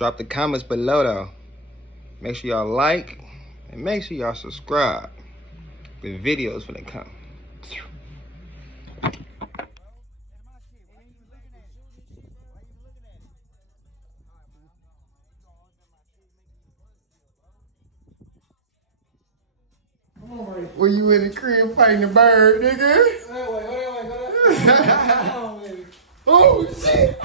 Drop the comments below though. Make sure y'all like and make sure y'all subscribe. The videos when they come. Were you in the crib fighting the bird, nigga? Wait. Oh shit!